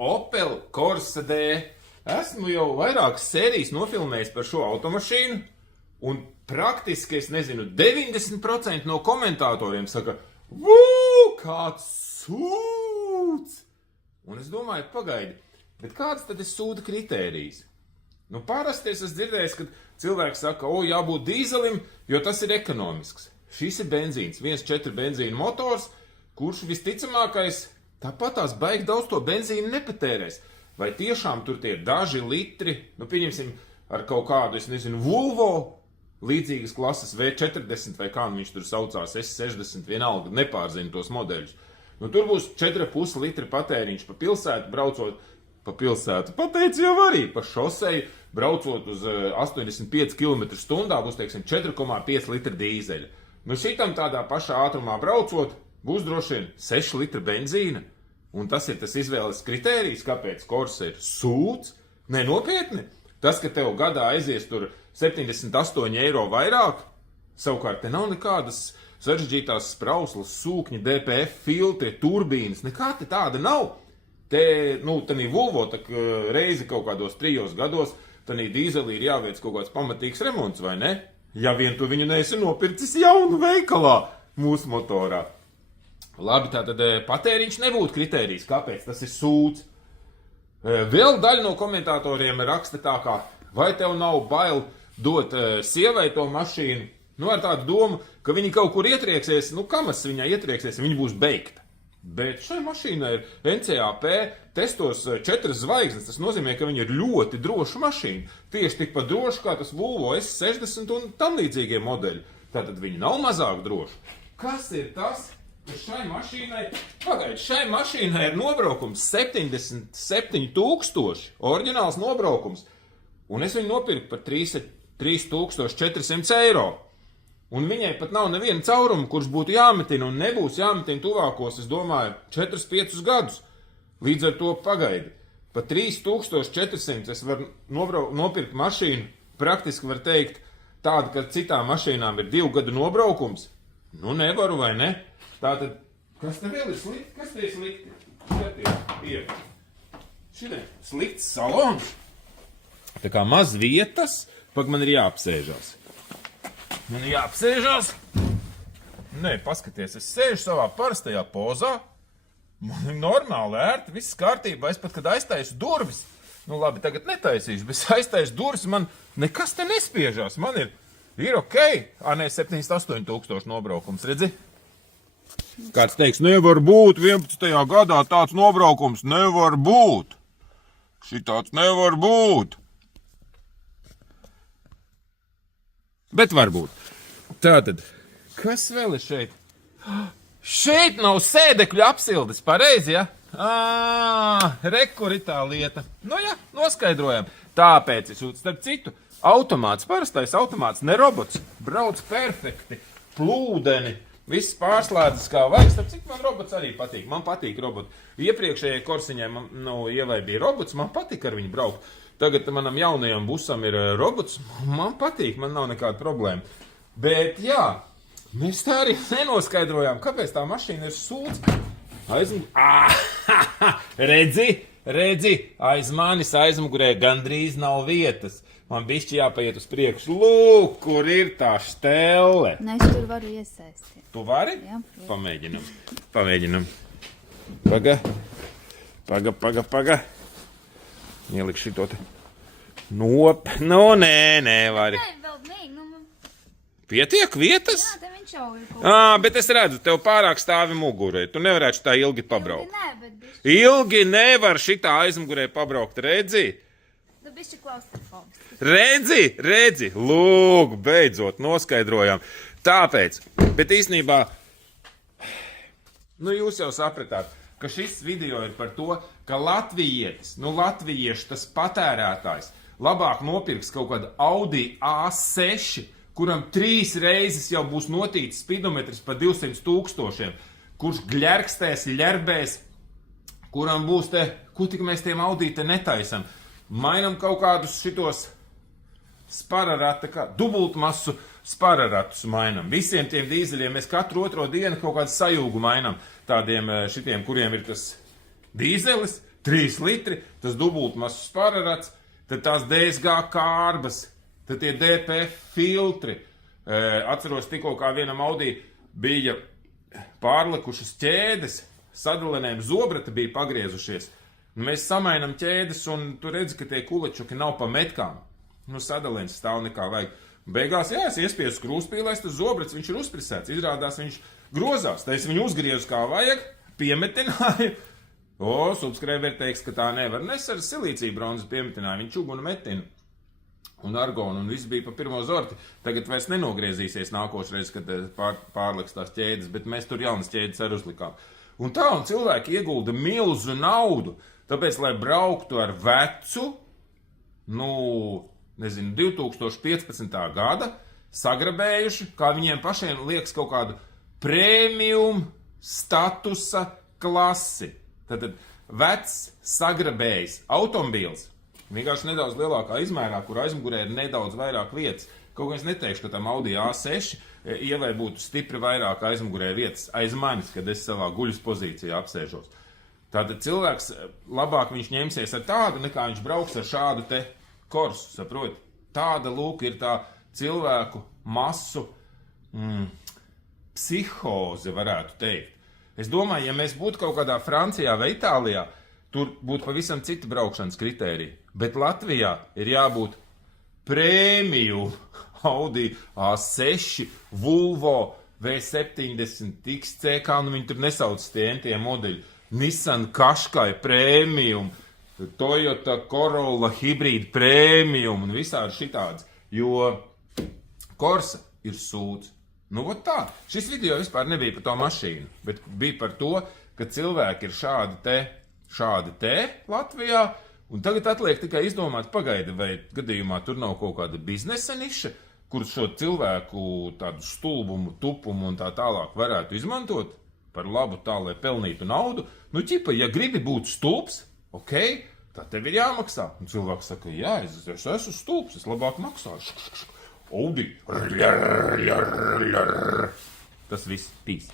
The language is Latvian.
Opel Corsa D. Esmu jau vairākas sērijas nofilmējis par šo automašīnu, un praktiski, es nezinu, 90% no komentatoriem saka, kāds sūds! Un es domāju, pagaidi, bet kāds tad ir sūda kritērijs? Nu, parasti es esmu dzirdējis, kad cilvēks saka, jābūt dīzelim, jo tas ir ekonomisks. Šis ir benzīns, 1.4 benzīna motors, kurš visticamākais tāpat tās baigi daudz to benzīnu nepatērēs. Vai tiešām tur tie daži litri, nu, pieņemsim, ar kaut kādu, es nezinu, Volvo, līdzīgas klases V40 vai kā viņš tur saucās, S60, vienalga, nepārzinu tos modeļus. Nu, tur būs 4,5 litri patēriņš pa pilsētu, braucot pa pilsētu. Pateicu jau arī, pa šoseju, braucot uz 85 km/h, būs, teiksim, 4,5 litri dīzeļa. Nu, šitam tādā pašā ātrumā braucot, būs droši vien 6 litri benzīna. Un tas ir tas izvēles kritērijs, kāpēc Corsa ir sūds. Nē, nopietni. Tas, ka tev gadā aizies tur 78 eiro vairāk, savukārt te nav nekādas sarežģītās sprauslas, sūkņi, DPF filtri, turbīnas, nekā te tāda nav. Te, nu, tanī Volvo reizi kaut kādos 3 gados, tanī dīzelī ir jāveic kaut kāds pamatīgs remonts, vai ne? Ja vien tu viņu neesi nopircis jaunu veikalā mūsu motorā. Labi, tātad patēriņš nebūtu kritērijs, kāpēc tas ir sūds. Vēl daļa no komentatoriem raksta tā kā, vai tev nav bail dot sievai to mašīnu, nu ar tādu domu, ka viņi kaut kur ietrieksies, nu kamas viņai ietrieksies, viņa būs beigta. Bet šai mašīnai ir NCAP testos 4 zvaigznes, tas nozīmē, ka viņa ir ļoti droša mašīna. Tieši tikpat droša kā tas Volvo S60 un tam līdzīgie modeļi. Tātad viņa nav mazāk droša. Kas ir tas? Šai mašīnai ir nobraukums 77 000, oriģināls nobraukums, un es viņu nopirku par 3400 eiro. Un viņai pat nav neviena cauruma, kurš būtu jāmetina, un nebūs jāmetina tuvākos, es domāju, 4-5 gadus. Līdz ar to pagaidi. Pa 3400 es varu nopirkt mašīnu, praktiski var teikt, tāda, ka citām mašīnām ir 2 gadu nobraukums. Nu, nevaru, vai ne? Tātad, kas te vēl ir slikti? Kas te ir slikti? Šitie slikts salons. Tā kā maz vietas, pak man ir jāapsēžās. Nē, paskaties, es sēžu savā parastajā pozā. Man ir normāli ērti, viss kārtībā. Es pat, kad aiztaisu durvis, nu labi, tagad netaisīšu, bet aiztaisu durvis, man nekas te nespiežās. Man ir ok. 78 000 nobraukums, redzi? Kāds teiks, nevar būt 11. gadā tāds nobraukums, nevar būt. Šitāds nevar būt. Bet varbūt. Tātad, kas vēl ir šeit? Šeit nav sēdekļu apsildes, pareizi, ja? Rekur ir tā lieta. Nu ja, noskaidrojam. Tāpēc es starp citu, automāts, parastais automāts, ne robots, brauc perfekti, plūdeni, viss pārslēdzas kā vajag. Starp citu, man robots arī patīk. Man patīk roboti. Iepriekšējai Korsiņai, Ievai bija robots, man patīk ar viņu braukt. Tagad manam jaunajam busam ir robots, man patīk, man nav nekāda problēma. Bet jā, mēs tā arī nenoskaidrojām, kāpēc tā mašīna ir sūds. Redzi, aiz manis aizmugurē gandrīz nav vietas. Man bišķi jāpaiet uz priekšu. Lūk, kur ir tā štelle. Ne, es tur varu iesaistīt. Tu vari? Jā. Pamēģinam. Paga. Ieliku šito te. Nē, vari. Nē, vēl mīgi, Pietiek vietas? Jā, te viņš jau ir kaut Bet es redzu, tev pārāk stāvi mugurē. Tu nevarētu tā ilgi pabraukt. Nē, bet bišķi. Ilgi nevar šitā aizmugurē pabraukt, redzi? Tu bišķi klaustrofobs. Redzi. Lūk, beidzot, noskaidrojām. Tāpēc, bet īstenībā, jūs jau sapratāt, ka šis video ir par to, ka latvieši, tas patērētājs, labāk nopirks kaut kādu Audi A6, kuram 3 reizes jau būs notīts spidometrs pa 200 000, kurš gļerkstēs, ļerbēs, kuram būs te, ko tik mēs tiem Audi te netaisam. Mainam kaut kādus šitos spararata, dubultmasu spararatus mainam. Visiem tiem dīzeļiem mēs katru otro dienu kaut kādu sajūgu mainam. Tādiem šitiem, kuriem ir tas dīzelis, 3 litri, tas dubultmasu spārarats, tad tās DSG kārbas, tad tie DPF filtri. Atceros tikko, kā vienam Audi bija pārlikušas ķēdes, sadalinēm zobrati bija pagriezušies. Mēs samainam ķēdes, un tu redzi, ka tie kulečuki nav pa metkām. Sadalins stāv nekā vajag. Beigās, jā, es iespiesu skrūspīlēs, tas zobrats, viņš ir uzprisēts. Izrādās, viņš grozās. Tā es viņu uzgriezu kā vajag, piemetināju. Subscriber teiks, ka tā nevar. Es ar silīciju bronzu piemetināju, viņš ugunu metinu. Un argonu, un viss bija pa pirmo zorti. Tagad vairs nenogriezīsies nākošreiz, kad pārliks tās ķēdes, bet mēs tur jaunas ķēdes ar uzlikām. Un tā, un cilvēki iegulda milzu naudu, tāpēc, lai brauktu ar vecu, 2015. gada, sagrabējuši, kā viņiem pašiem liekas kaut kādu premium statusa klasi. Tātad vecs sagrabējis automobīls, vienkārši nedaudz lielākā izmērā, kur aizmugurē ir nedaudz vairāk vietas. Kaut gan es neteikšu, ka tam Audi A6 ielai būtu stipri vairāk aizmugurē vietas aiz manis, kad es savā guļas pozīcijā apsēžos. Tātad cilvēks labāk viņš ņemsies ar tādu, nekā viņš brauks ar šādu te korsu, saproti? Tāda lūk ir tā cilvēku masu psihoze, varētu teikt. Es domāju, ja mēs būtu kaut kādā Francijā vai Itālijā, tur būtu pavisam citi braukšanas kritēriji. Bet Latvijā ir jābūt premium Audi A6, Volvo V70 XC, kā viņi tur nesauc tie modeļi, Nissan Qashqai premium, Toyota Corolla hibrīda premium un visādi šitāds, jo Corsa ir sūds. Vot tā. Šis video vispār nebija par to mašīnu, bet bija par to, ka cilvēki ir šādi te Latvijā, un tagad atliek tikai izdomāt pagaidi, vai gadījumā tur nav kaut kāda biznesa niša, kur šo cilvēku tādu stulbumu, tupumu un tā tālāk varētu izmantot par labu tā, lai pelnītu naudu. Ķipa, ja gribi būt stulbs, ok, tad tev ir jāmaksā. Un cilvēks saka, jā, es esmu stulbs, es labāk maksāšu. Audi. Tas viss. Peace.